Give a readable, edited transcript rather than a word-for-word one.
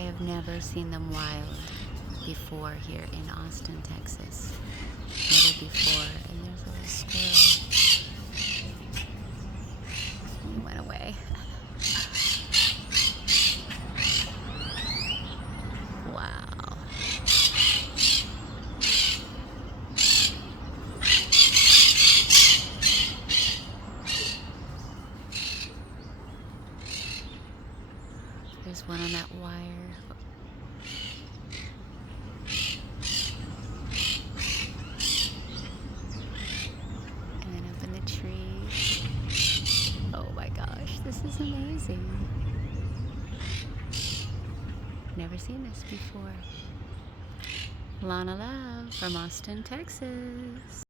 I have never seen them wild before here in Austin, Texas. Never before. And there's a little squirrel. He went away. Wow. There's one on that wire. And then up in the tree. Oh my gosh, this is amazing. Never seen this before. Lana Love from Austin, Texas.